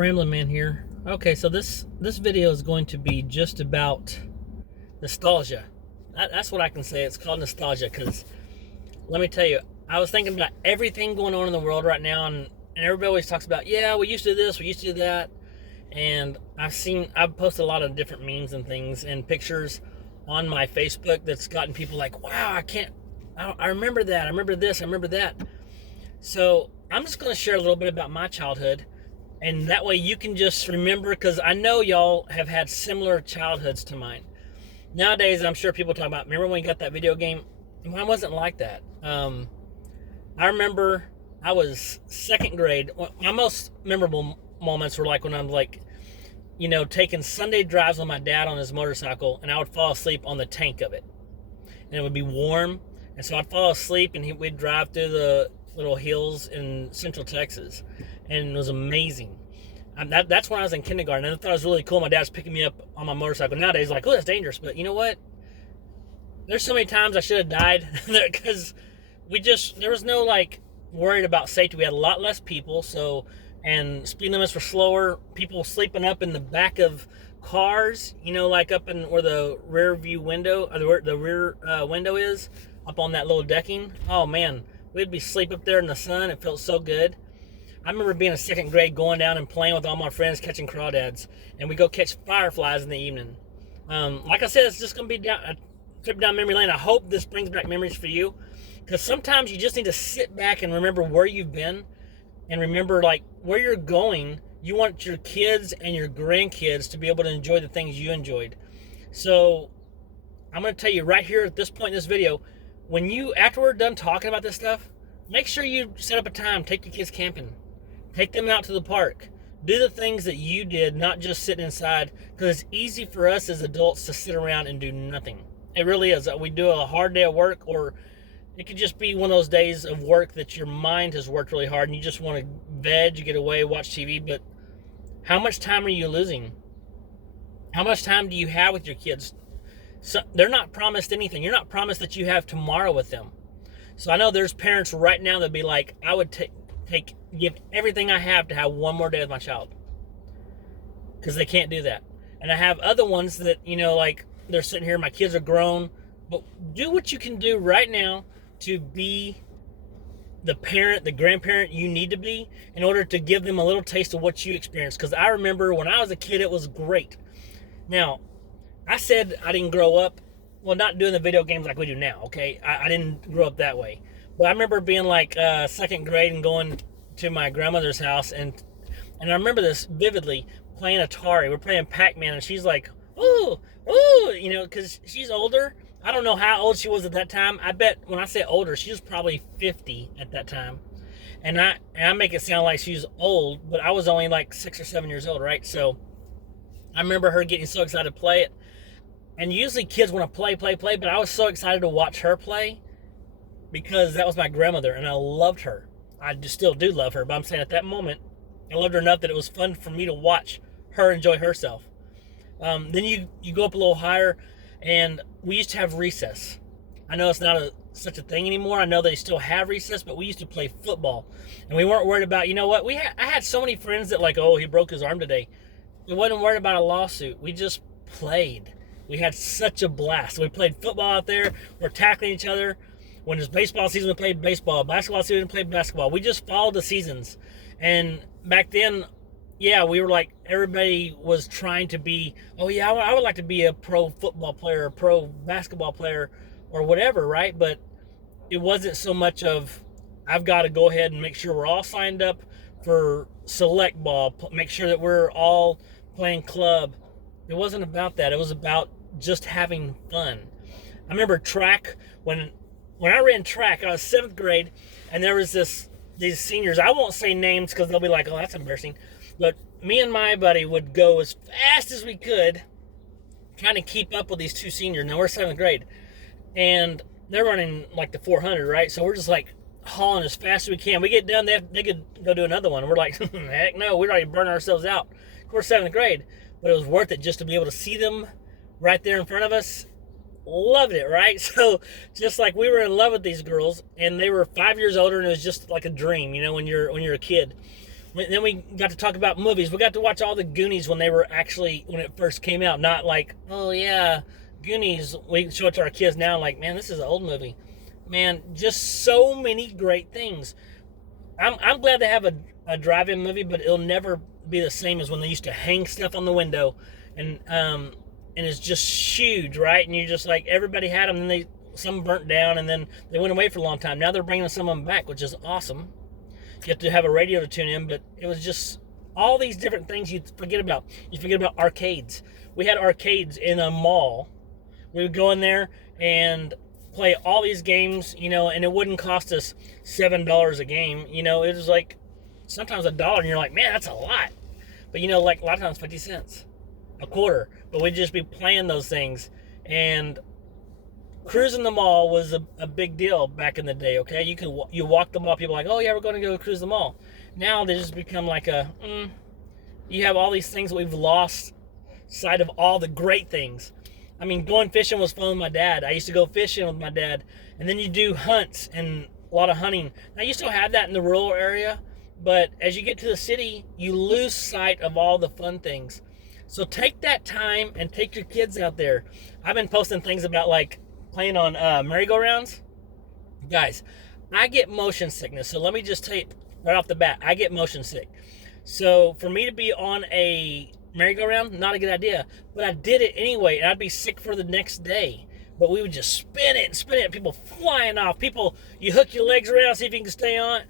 Rambling Man here. Okay, so this video is going to be just about nostalgia. That's what I can say. It's called nostalgia because let me tell you, I was thinking about everything going on in the world right now, and everybody always talks about, yeah, we used to do this, we used to do that, and I've posted a lot of different memes and things and pictures on my Facebook that's gotten people like, wow, I remember that, I remember this, I remember that. So I'm just going to share a little bit about my childhood, and that way you can just remember, because I know y'all have had similar childhoods to mine. Nowadays, I'm sure people talk about, remember when you got that video game? Mine wasn't like that. I remember I was second grade. My most memorable moments were like when I'm like, taking Sunday drives with my dad on his motorcycle, and I would fall asleep on the tank of it. And it would be warm, and so I'd fall asleep, and we'd drive through the little hills in Central Texas, and it was amazing. That's when I was in kindergarten, and I thought it was really cool. My dad was picking me up on my motorcycle. Nowadays, like, oh, that's dangerous, but you know what? There's so many times I should have died because there was no like worried about safety. We had a lot less people, and speed limits were slower. People sleeping up in the back of cars, like up in where the rear view window, or the rear window is, up on that little decking. Oh man, we'd be sleep up there in the sun. It felt so good. I remember being in second grade, going down and playing with all my friends, catching crawdads, and we go catch fireflies in the evening. Like I said, it's just gonna be a trip down memory lane. I hope this brings back memories for you, because sometimes you just need to sit back and remember where you've been, and remember like where you're going. You want your kids and your grandkids to be able to enjoy the things you enjoyed. So I'm going to tell you right here at this point in this video, after we're done talking about this stuff, make sure you set up a time, take your kids camping, take them out to the park, do the things that you did, not just sitting inside, because it's easy for us as adults to sit around and do nothing. It really is. We do a hard day of work, or it could just be one of those days of work that your mind has worked really hard and you just want to veg, you get away, watch TV. But how much time are you losing? How much time do you have with your kids? So they're not promised anything. You're not promised that you have tomorrow with them. So I know there's parents right now that be like, I would give everything I have to have one more day with my child, because they can't do that. And I have other ones that, like they're sitting here, my kids are grown, but do what you can do right now to be the parent, the grandparent you need to be in order to give them a little taste of what you experienced. Because I remember when I was a kid, it was great. Now, I said I didn't grow up, well, not doing the video games like we do now, okay? I didn't grow up that way. But I remember being like second grade and going to my grandmother's house, and I remember this vividly, playing Atari. We're playing Pac-Man, and she's like, ooh, because she's older. I don't know how old she was at that time. I bet when I say older, she was probably 50 at that time. And I make it sound like she's old, but I was only like 6 or 7 years old, right? So I remember her getting so excited to play it. And usually kids want to play, but I was so excited to watch her play because that was my grandmother, and I loved her. I just still do love her, but I'm saying at that moment, I loved her enough that it was fun for me to watch her enjoy herself. Then you go up a little higher, and we used to have recess. I know it's not such a thing anymore. I know they still have recess, but we used to play football, and we weren't worried about, what? I had so many friends that like, oh, he broke his arm today. We wasn't worried about a lawsuit. We just played. We had such a blast. We played football out there. We're tackling each other. When it was baseball season, we played baseball. Basketball season, we played basketball. We just followed the seasons. And back then, yeah, we were like, everybody was trying to be, oh yeah, I would like to be a pro football player, a pro basketball player, or whatever, right? But it wasn't so much of, I've got to go ahead and make sure we're all signed up for select ball, make sure that we're all playing club. It wasn't about that. It was about just having fun. I remember track, when I ran track, I was 7th grade, and there was these seniors. I won't say names because they'll be like, oh, that's embarrassing. But me and my buddy would go as fast as we could, trying to keep up with these two seniors. Now, we're 7th grade, and they're running like the 400, right? So we're just like hauling as fast as we can. We get done, they could go do another one. We're like, heck no, we'd already burn ourselves out. Of course, 7th grade, but it was worth it just to be able to see them right there in front of us. Loved it, right? So just like we were in love with these girls, and they were 5 years older, and it was just like a dream, when you're a kid. Then we got to talk about movies. We got to watch all the Goonies when it first came out. Not like, oh yeah, Goonies. We show it to our kids now, like, man, this is an old movie. Man, just so many great things. I'm glad they have a drive-in movie, but it'll never be the same as when they used to hang stuff on the window, and it's just huge, right? And you're just like, everybody had them, and some burnt down, and then they went away for a long time. Now they're bringing some of them back, which is awesome. You have to have a radio to tune in, but it was just all these different things you forget about. You forget about arcades. We had arcades in a mall. We would go in there and play all these games, and it wouldn't cost us $7 a game. It was like sometimes $1, and you're like, man, that's a lot. But like a lot of times 50 cents, a quarter. But we'd just be playing those things, and cruising the mall was a big deal back in the day. Okay, you walk the mall. People are like, oh yeah, we're going to go cruise the mall. Now they just become like you have all these things that we've lost sight of all the great things. I mean, going fishing was fun with my dad. I used to go fishing with my dad, and then you do hunts and a lot of hunting. Now you still have that in the rural area, but as you get to the city, you lose sight of all the fun things. So take that time and take your kids out there. I've been posting things about like playing on merry-go-rounds. Guys, I get motion sickness. So let me just tell you right off the bat, I get motion sick. So for me to be on a merry-go-round, not a good idea. But I did it anyway, and I'd be sick for the next day. But we would just spin it, people flying off. You hook your legs around, see if you can stay on.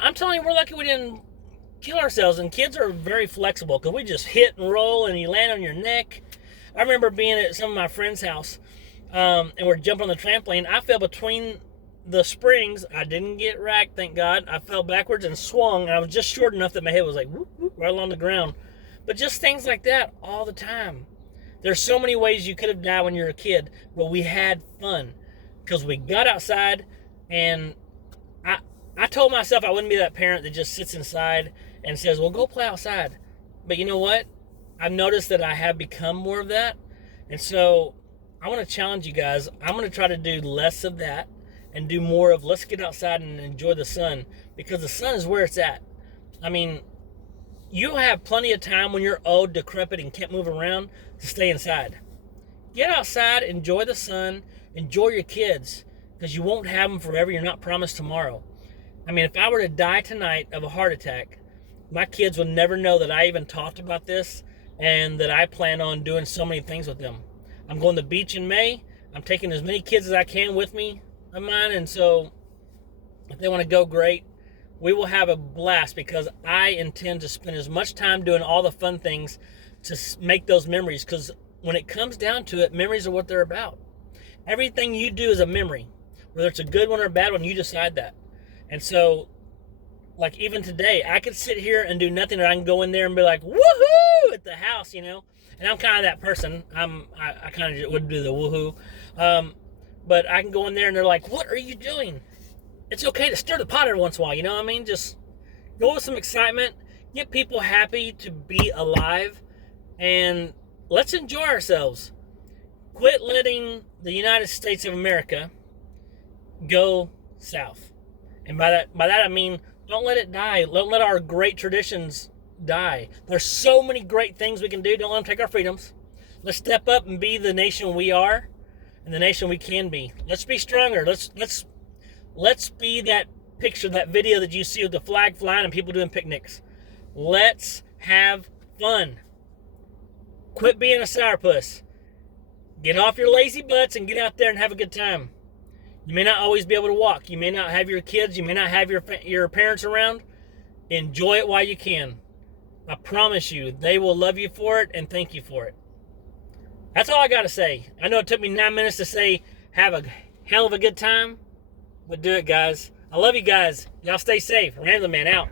I'm telling you, we're lucky we didn't kill ourselves. And kids are very flexible, because we just hit and roll, and you land on your neck. I remember being at some of my friends' house, and we're jumping on the trampoline. I fell between the springs. I didn't get racked, thank God. I fell backwards and swung, and I was just short enough that my head was like whoop, whoop, right along the ground. But just things like that all the time. There's so many ways you could have died when you were a kid, but we had fun because we got outside, and I told myself I wouldn't be that parent that just sits inside and says, well, go play outside. But you know what? I've noticed that I have become more of that. And so I want to challenge you guys. I'm going to try to do less of that and do more of let's get outside and enjoy the sun, because the sun is where it's at. I mean, you'll have plenty of time when you're old, decrepit, and can't move around to stay inside. Get outside, enjoy the sun, enjoy your kids, because you won't have them forever. You're not promised tomorrow. I mean, if I were to die tonight of a heart attack, my kids would never know that I even talked about this and that I plan on doing so many things with them. I'm going to the beach in May. I'm taking as many kids as I can with me of mine, and so if they want to go, great. We will have a blast, because I intend to spend as much time doing all the fun things to make those memories, because when it comes down to it, memories are what they're about. Everything you do is a memory. Whether it's a good one or a bad one, you decide that. And so, like even today, I could sit here and do nothing, or I can go in there and be like, woohoo, at the house, And I'm kind of that person. I kind of would do the woohoo. But I can go in there and they're like, what are you doing? It's okay to stir the pot every once in a while, you know what I mean? Just go with some excitement, get people happy to be alive, and let's enjoy ourselves. Quit letting the United States of America go south. And by that I mean, don't let it die. Don't let our great traditions die. There's so many great things we can do. Don't let them take our freedoms. Let's step up and be the nation we are and the nation we can be. Let's be stronger. Let's be that picture, that video that you see with the flag flying and people doing picnics. Let's have fun. Quit being a sourpuss. Get off your lazy butts and get out there and have a good time. You may not always be able to walk. You may not have your kids. You may not have your parents around. Enjoy it while you can. I promise you, they will love you for it and thank you for it. That's all I got to say. I know it took me 9 minutes to say have a hell of a good time, but do it, guys. I love you guys. Y'all stay safe. Random Man out.